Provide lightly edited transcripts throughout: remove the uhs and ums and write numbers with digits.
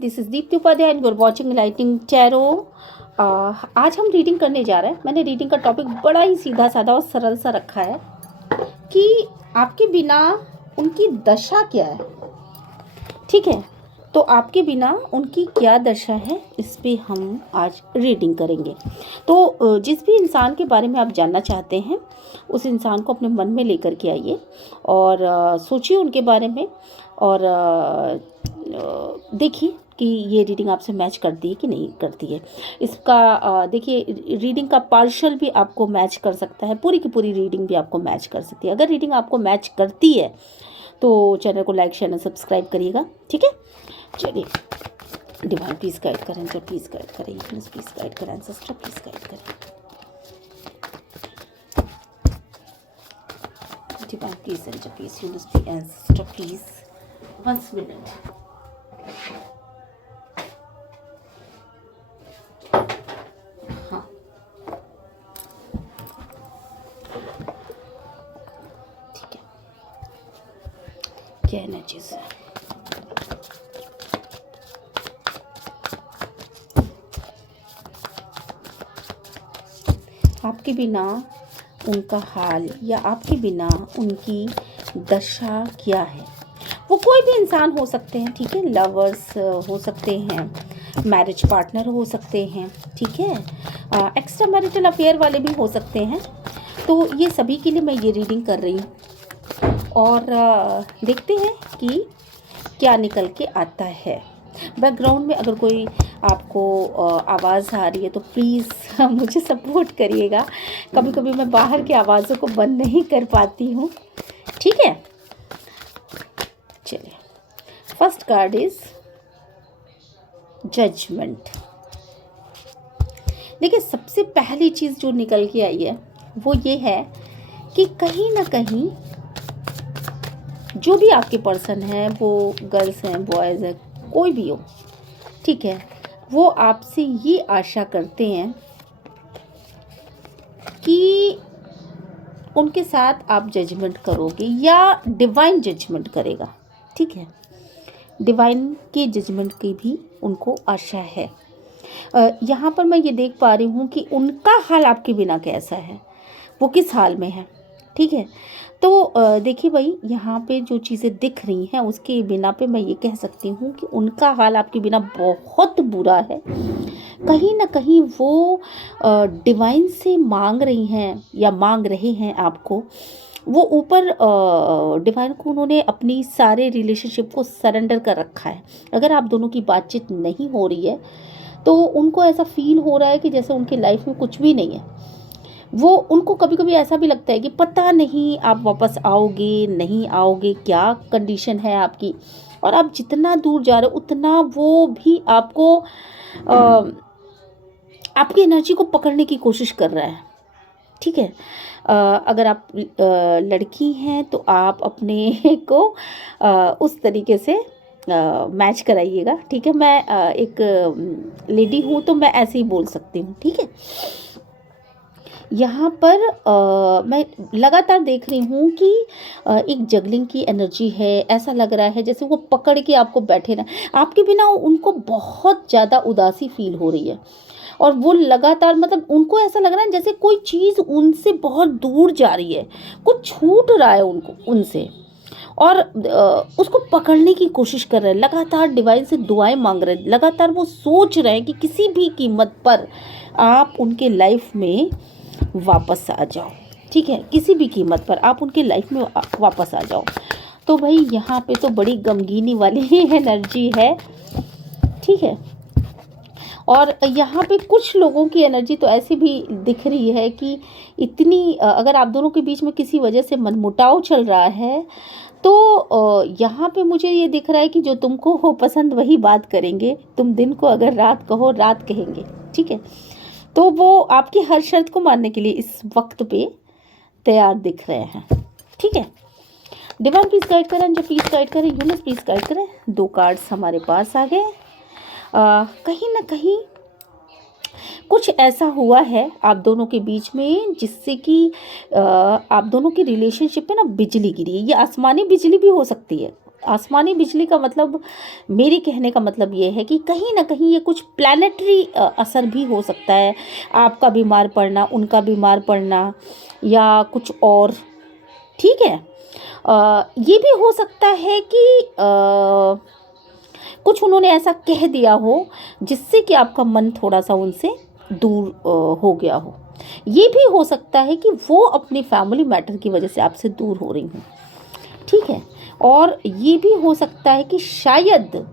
This is Deepti Upadhyay and you are watching lighting tarot. आज हम reading करने जा रहे हैं। मैंने रीडिंग का टॉपिक बड़ा ही सीधा साधा और सरल सा रखा है कि आपके बिना उनकी दशा क्या है। ठीक है, तो आपके बिना उनकी क्या दशा है, इस पे हम आज रीडिंग करेंगे। तो जिस भी इंसान के बारे में आप जानना चाहते हैं उस इंसान को अपने मन में लेकर के आइए और सोचिए उनके बारे में और देखिए कि ये रीडिंग आपसे मैच करती है कि नहीं करती है। इसका देखिए, रीडिंग का पार्शल भी आपको मैच कर सकता है, पूरी की पूरी रीडिंग भी आपको मैच कर सकती है। अगर रीडिंग आपको मैच करती है तो चैनल को लाइक शेयर और सब्सक्राइब करिएगा। ठीक है, चलिए। डिवाइन प्लीज गाइड करें, जो प्लीज गाइड करें, यूनिवर्स प्लीज गाइड करें, एंसेस्टर प्लीज गाइड करें। Divine please angel please, universe please, ancestor please, 1 minute. हाँ, ठीक है। क्या एनर्जीज है? आपके बिना उनका हाल या आपके बिना उनकी दशा क्या है। वो कोई भी इंसान हो सकते हैं, ठीक है। लवर्स हो सकते हैं, मैरिज पार्टनर हो सकते हैं, ठीक है। एक्स्ट्रा मैरिटल अफेयर वाले भी हो सकते हैं। तो ये सभी के लिए मैं ये रीडिंग कर रही हूँ और देखते हैं कि क्या निकल के आता है। बैकग्राउंड में अगर कोई आपको आवाज़ आ रही है तो प्लीज़ मुझे सपोर्ट करिएगा। कभी कभी मैं बाहर की आवाज़ों को बंद नहीं कर पाती हूँ, ठीक है। चलिए, फर्स्ट कार्ड इज जजमेंट। देखिए, सबसे पहली चीज़ जो निकल के आई है वो ये है कि कहीं ना कहीं जो भी आपके पर्सन है, वो गर्ल्स हैं, बॉयज़ हैं, कोई भी हो, ठीक है, वो आपसे ये आशा करते हैं कि उनके साथ आप जजमेंट करोगे या डिवाइन जजमेंट करेगा, ठीक है। डिवाइन के जजमेंट की भी उनको आशा है। यहाँ पर मैं ये देख पा रही हूँ कि उनका हाल आपके बिना कैसा है, वो किस हाल में है, ठीक है। तो देखिए भाई, यहाँ पे जो चीज़ें दिख रही हैं उसके बिना पे मैं ये कह सकती हूँ कि उनका हाल आपके बिना बहुत बुरा है। कहीं ना कहीं वो डिवाइन से मांग रही हैं या मांग रहे हैं आपको। वो ऊपर डिवाइन को उन्होंने अपनी सारे रिलेशनशिप को सरेंडर कर रखा है। अगर आप दोनों की बातचीत नहीं हो रही है तो उनको ऐसा फील हो रहा है कि जैसे उनकी लाइफ में कुछ भी नहीं है। वो उनको कभी कभी ऐसा भी लगता है कि पता नहीं आप वापस आओगे नहीं आओगे, क्या कंडीशन है आपकी। और आप जितना दूर जा रहे हो उतना वो भी आपको आपकी एनर्जी को पकड़ने की कोशिश कर रहा है, ठीक है। अगर आप लड़की हैं तो आप अपने को उस तरीके से मैच कराइएगा, ठीक है। मैं एक लेडी हूँ तो मैं ऐसे ही बोल सकती हूँ, ठीक है। यहाँ पर मैं लगातार देख रही हूँ कि एक जगलिंग की एनर्जी है। ऐसा लग रहा है जैसे वो पकड़ के आपको बैठे ना, आपके बिना उनको बहुत ज़्यादा उदासी फील हो रही है। और वो लगातार, मतलब उनको ऐसा लग रहा है जैसे कोई चीज़ उनसे बहुत दूर जा रही है, कुछ छूट रहा है उनको उनसे, और उसको पकड़ने की कोशिश कर रहे हैं। लगातार डिवाइन से दुआएं मांग रहे हैं। लगातार वो सोच रहे हैं कि किसी भी कीमत पर आप उनके लाइफ में वापस आ जाओ, ठीक है। किसी भी कीमत पर आप उनके लाइफ में वापस आ जाओ। तो भाई यहाँ पे तो बड़ी गमगीनी वाली एनर्जी है, ठीक है। और यहाँ पे कुछ लोगों की एनर्जी तो ऐसी भी दिख रही है कि इतनी अगर आप दोनों के बीच में किसी वजह से मनमुटाव चल रहा है तो यहाँ पे मुझे ये दिख रहा है कि जो तुमको हो पसंद वही बात करेंगे। तुम दिन को अगर रात कहो रात कहेंगे, ठीक है। तो वो आपकी हर शर्त को मानने के लिए इस वक्त पे तैयार दिख रहे हैं, ठीक है। डिवाइन प्लीज गाइड करें, जो प्लीज गाइड करें, यूनिवर्स प्लीज गाइड करें। 2 कार्ड्स हमारे पास आ गए। कहीं ना कहीं कुछ ऐसा हुआ है आप दोनों के बीच में जिससे कि आप दोनों की रिलेशनशिप में ना बिजली गिरी है। ये आसमानी बिजली भी हो सकती है, आसमानी बिजली का मतलब, मेरे कहने का मतलब ये है कि कहीं न कहीं ये कुछ प्लैनेटरी असर भी हो सकता है। आपका बीमार पड़ना, उनका बीमार पड़ना या कुछ और, ठीक है? ये भी हो सकता है कि कुछ उन्होंने ऐसा कह दिया हो जिससे कि आपका मन थोड़ा-सा उनसे दूर हो गया हो। ये भी हो सकता है कि वो अपनी फैमिली मैटर की वजह से आपसे दूर हो रही हों, ठीक है? और ये भी हो सकता है कि शायद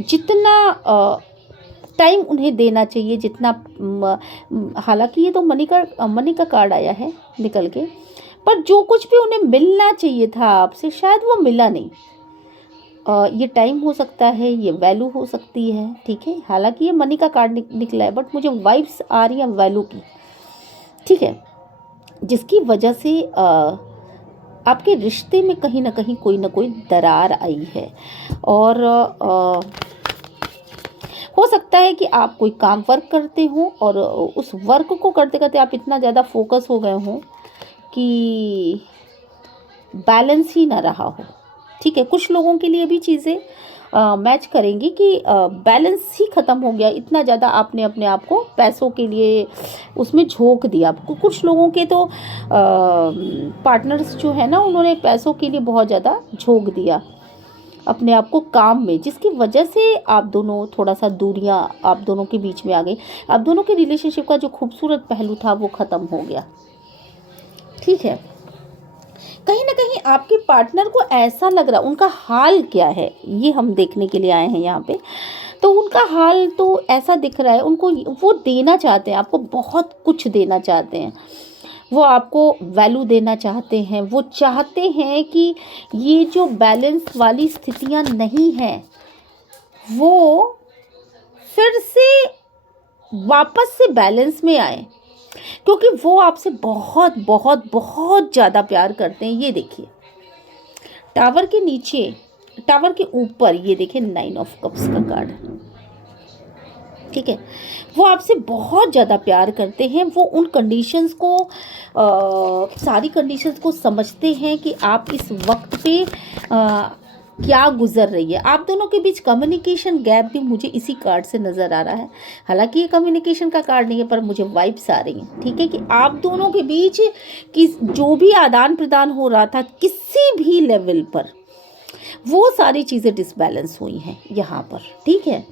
जितना टाइम उन्हें देना चाहिए, जितना हालाँकि ये तो मनी का कार्ड आया है निकल के, पर जो कुछ भी उन्हें मिलना चाहिए था आपसे शायद वो मिला नहीं। ये टाइम हो सकता है, ये वैल्यू हो सकती है, ठीक है? हालाँकि ये मनी का कार्ड निकला है, बट मुझे वाइब्स आ रही हैं वैल्यू की, ठीक है? जिसकी वजह से आपके रिश्ते में कहीं न कहीं कोई न कोई दरार आई है। और हो सकता है कि आप कोई काम वर्क करते हो और उस वर्क को करते-करते आप इतना ज़्यादा फ़ोकस हो गए हों कि बैलेंस ही ना रहा हो, ठीक है? कुछ लोगों के लिए भी चीज़ें मैच करेंगी कि बैलेंस ही ख़त्म हो गया, इतना ज़्यादा आपने अपने आप को पैसों के लिए उसमें झोंक दिया। कुछ लोगों के तो पार्टनर्स जो है ना, उन्होंने पैसों के लिए बहुत ज़्यादा झोंक दिया अपने आप को काम में, जिसकी वजह से आप दोनों थोड़ा-सा दूरियाँ आप दोनों के बीच में आ गई। आप दोनों के रिलेशनशिप का जो खूबसूरत पहलू था वो ख़त्म हो गया, ठीक है? कहीं न कहीं आपके पार्टनर को ऐसा लग रहा, उनका हाल क्या है, ये हम देखने के लिए आए हैं यहाँ पे। तो उनका हाल तो ऐसा दिख रहा है, उनको वो देना चाहते हैं, आपको बहुत कुछ देना चाहते हैं। वो आपको वैल्यू देना चाहते हैं, वो चाहते हैं कि ये जो बैलेंस वाली स्थितियाँ नहीं हैं, वो फिर से वापस से बैलेंस में आएँ। क्योंकि वो आपसे बहुत बहुत बहुत ज़्यादा प्यार करते हैं। ये देखिए, टावर के नीचे, टावर के ऊपर ये देखिए 9 ऑफ कप्स का कार्ड, ठीक है? वो आपसे बहुत ज़्यादा प्यार करते हैं। वो उन कंडीशंस को सारी कंडीशंस को समझते हैं कि आप इस वक्त पे क्या गुजर रही है। आप दोनों के बीच कम्युनिकेशन गैप भी मुझे इसी कार्ड से नज़र आ रहा है। हालांकि ये कम्युनिकेशन का कार्ड नहीं है, पर मुझे वाइब्स आ रही हैं, ठीक है? कि आप दोनों के बीच कि जो भी आदान प्रदान हो रहा था किसी भी लेवल पर, वो सारी चीज़ें डिसबैलेंस हुई हैं यहाँ पर, ठीक है?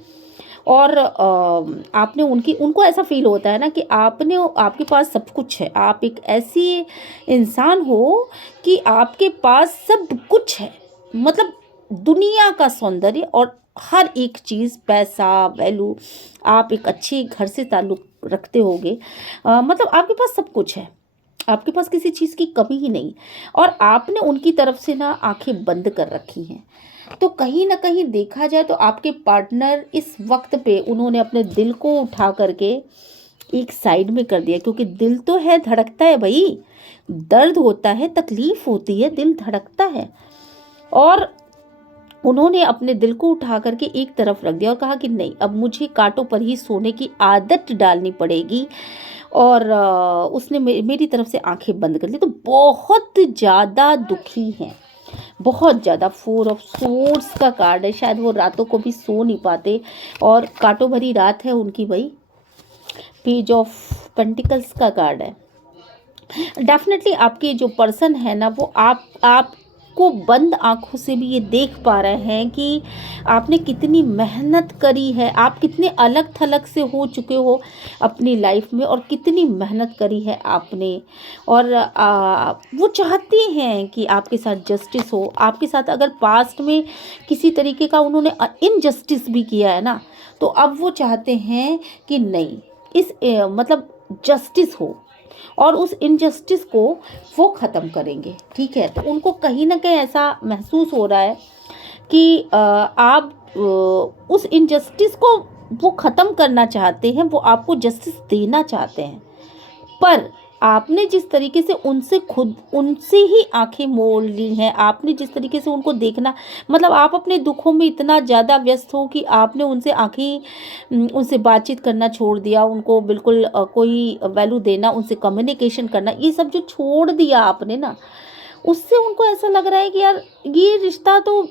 और आपने उनको ऐसा फील होता है ना कि आपके पास सब कुछ है। आप एक ऐसी इंसान हो कि आपके पास सब कुछ है, मतलब दुनिया का सौंदर्य और हर एक चीज़, पैसा, वैल्यू, आप एक अच्छे घर से ताल्लुक़ रखते होगे, मतलब आपके पास सब कुछ है, आपके पास किसी चीज़ की कमी ही नहीं। और आपने उनकी तरफ से ना आंखें बंद कर रखी हैं। तो कहीं ना कहीं देखा जाए तो आपके पार्टनर इस वक्त पे उन्होंने अपने दिल को उठा करके एक साइड में कर दिया, क्योंकि दिल तो है, धड़कता है भाई, दर्द होता है, तकलीफ होती है, दिल धड़कता है। और उन्होंने अपने दिल को उठा करके एक तरफ रख दिया और कहा कि नहीं, अब मुझे कांटों पर ही सोने की आदत डालनी पड़ेगी। और उसने मेरी तरफ से आंखें बंद कर ली। तो बहुत ज़्यादा दुखी हैं, बहुत ज़्यादा। 4 ऑफ सोर्ड्स का कार्ड है, शायद वो रातों को भी सो नहीं पाते और कांटों भरी रात है उनकी भाई। पेज ऑफ पेंटिकल्स का कार्ड है। डेफिनेटली आपके जो पर्सन है ना, वो आपको बंद आंखों से भी ये देख पा रहे हैं कि आपने कितनी मेहनत करी है, आप कितने अलग थलग से हो चुके हो अपनी लाइफ में और कितनी मेहनत करी है आपने। और वो चाहते हैं कि आपके साथ जस्टिस हो। आपके साथ अगर पास्ट में किसी तरीके का उन्होंने इनजस्टिस भी किया है ना, तो अब वो चाहते हैं कि नहीं, इस मतलब जस्टिस हो और उस इनजस्टिस को वो ख़त्म करेंगे, ठीक है? तो उनको कहीं ना कहीं ऐसा महसूस हो रहा है कि आप उस इनजस्टिस को वो ख़त्म करना चाहते हैं, वो आपको जस्टिस देना चाहते हैं, पर आपने जिस तरीके से उनसे ही आंखें मोड़ ली हैं, आपने जिस तरीके से उनको देखना, मतलब आप अपने दुखों में इतना ज़्यादा व्यस्त हो कि आपने उनसे बातचीत करना छोड़ दिया, उनको बिल्कुल कोई वैल्यू देना, उनसे कम्युनिकेशन करना, ये सब जो छोड़ दिया आपने ना, उससे उनको ऐसा लग रहा है कि यार ये रिश्ता तो,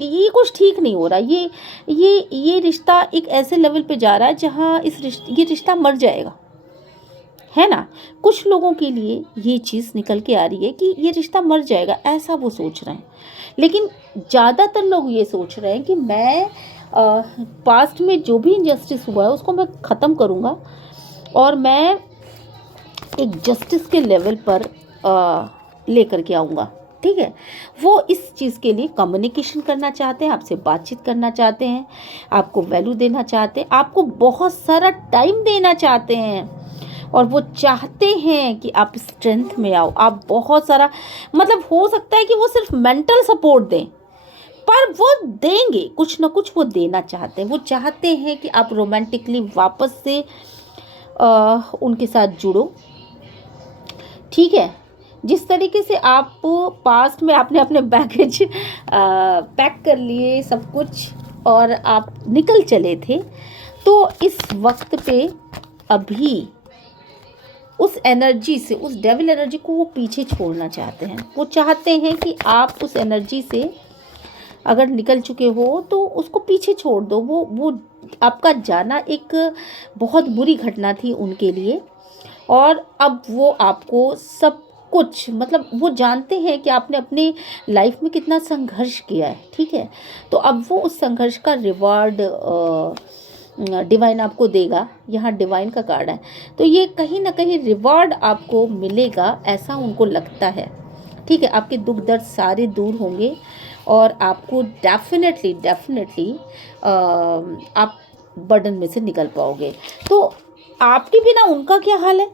ये कुछ ठीक नहीं हो रहा, ये रिश्ता एक ऐसे लेवल पे जा रहा है जहाँ ये रिश्ता मर जाएगा, है ना। कुछ लोगों के लिए ये चीज़ निकल के आ रही है कि ये रिश्ता मर जाएगा, ऐसा वो सोच रहे हैं। लेकिन ज़्यादातर लोग ये सोच रहे हैं कि मैं पास्ट में जो भी इनजस्टिस हुआ है उसको मैं ख़त्म करूँगा और मैं एक जस्टिस के लेवल पर लेकर के आऊँगा, ठीक है। वो इस चीज़ के लिए कम्युनिकेशन करना चाहते हैं, आपसे बातचीत करना चाहते हैं, आपको वैल्यू देना चाहते हैं, आपको बहुत सारा टाइम देना चाहते हैं और वो चाहते हैं कि आप स्ट्रेंथ में आओ, आप बहुत सारा, मतलब हो सकता है कि वो सिर्फ मेंटल सपोर्ट दें, पर वो देंगे, कुछ ना कुछ वो देना चाहते हैं। वो चाहते हैं कि आप रोमांटिकली वापस से उनके साथ जुड़ो, ठीक है। जिस तरीके से आप पास्ट में आपने अपने बैगेज पैक कर लिए सब कुछ और आप निकल चले थे, तो इस वक्त पे अभी उस एनर्जी से, उस डेविल एनर्जी को वो पीछे छोड़ना चाहते हैं। वो चाहते हैं कि आप उस एनर्जी से अगर निकल चुके हो तो उसको पीछे छोड़ दो। वो आपका जाना एक बहुत बुरी घटना थी उनके लिए और अब वो आपको सब कुछ, मतलब वो जानते हैं कि आपने अपने लाइफ में कितना संघर्ष किया है, ठीक है। तो अब वो उस संघर्ष का रिवार्ड डिवाइन आपको देगा। यहाँ डिवाइन का कार्ड है, तो ये कहीं ना कहीं रिवार्ड आपको मिलेगा, ऐसा उनको लगता है, ठीक है। आपके दुख दर्द सारे दूर होंगे और आपको डेफिनेटली आप बर्डन में से निकल पाओगे। तो आपके बिना उनका क्या हाल है?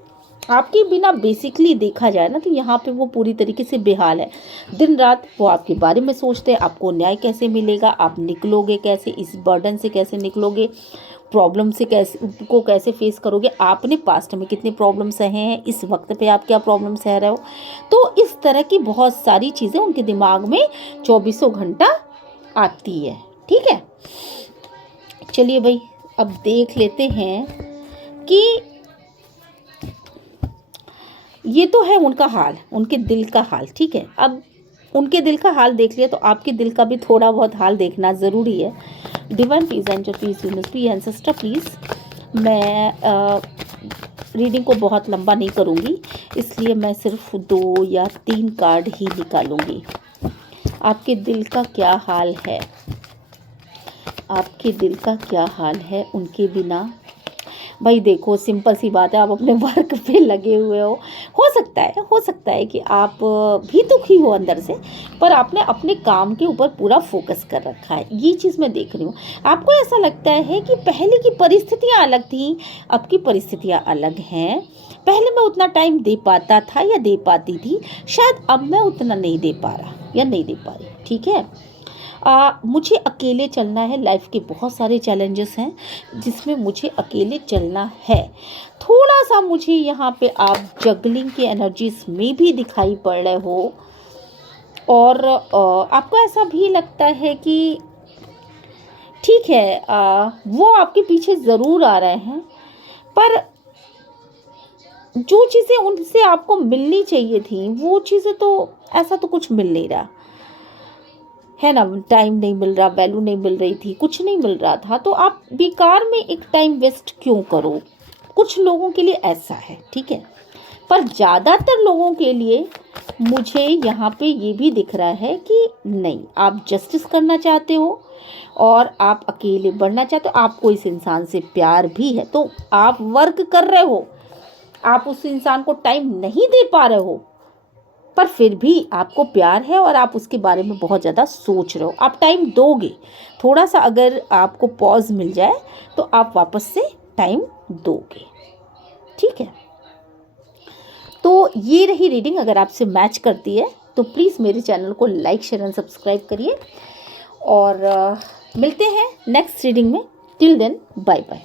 आपके बिना बेसिकली देखा जाए ना तो यहाँ पे वो पूरी तरीके से बेहाल है। दिन रात वो आपके बारे में सोचते हैं, आपको न्याय कैसे मिलेगा, आप निकलोगे कैसे, इस बर्डन से कैसे निकलोगे, प्रॉब्लम से कैसे फेस करोगे, आपने पास्ट में कितने प्रॉब्लम सहे हैं, इस वक्त पे आप क्या प्रॉब्लम सह रहे हो। तो इस तरह की बहुत सारी चीज़ें उनके दिमाग में 24 घंटा आती है, ठीक है। चलिए भाई, अब देख लेते हैं कि ये तो है उनका हाल, उनके दिल का हाल, ठीक है। अब उनके दिल का हाल देख लिया तो आपके दिल का भी थोड़ा बहुत हाल देखना ज़रूरी है। Divine please angel please university ancestor please, मैं रीडिंग को बहुत लंबा नहीं करूँगी, इसलिए मैं सिर्फ 2 या 3 कार्ड ही निकालूँगी। आपके दिल का क्या हाल है, आपके दिल का क्या हाल है उनके बिना। भाई देखो, सिंपल सी बात है, आप अपने वर्क पे लगे हुए हो सकता है कि आप भी दुखी हो अंदर से, पर आपने अपने काम के ऊपर पूरा फोकस कर रखा है। ये चीज़ मैं देख रही हूँ। आपको ऐसा लगता है कि पहले की परिस्थितियाँ अलग थी, अब की परिस्थितियाँ अलग हैं। पहले मैं उतना टाइम दे पाता था या दे पाती थी, शायद अब मैं उतना नहीं दे पा रहा या नहीं दे पा रही, ठीक है। मुझे अकेले चलना है, लाइफ के बहुत सारे चैलेंजेस हैं जिसमें मुझे अकेले चलना है। थोड़ा सा मुझे यहाँ पे आप जगलिंग के एनर्जीज में भी दिखाई पड़ रहे हो और आपको ऐसा भी लगता है कि ठीक है, वो आपके पीछे ज़रूर आ रहे हैं, पर जो चीज़ें उनसे आपको मिलनी चाहिए थी वो चीज़ें तो ऐसा तो कुछ मिल नहीं रहा है ना। टाइम नहीं मिल रहा, वैल्यू नहीं मिल रही थी, कुछ नहीं मिल रहा था, तो आप बेकार में एक टाइम वेस्ट क्यों करो। कुछ लोगों के लिए ऐसा है, ठीक है, पर ज़्यादातर लोगों के लिए मुझे यहाँ पे ये भी दिख रहा है कि नहीं, आप जस्टिस करना चाहते हो और आप अकेले बढ़ना चाहते हो, आपको इस इंसान से प्यार भी है, तो आप वर्क कर रहे हो, आप उस इंसान को टाइम नहीं दे पा रहे हो, पर फिर भी आपको प्यार है और आप उसके बारे में बहुत ज़्यादा सोच रहे हो। आप टाइम दोगे, थोड़ा सा अगर आपको पॉज मिल जाए तो आप वापस से टाइम दोगे, ठीक है। तो ये रही रीडिंग। अगर आपसे मैच करती है तो प्लीज़ मेरे चैनल को लाइक शेयर एंड सब्सक्राइब करिए और मिलते हैं नेक्स्ट रीडिंग में। Till then, bye bye.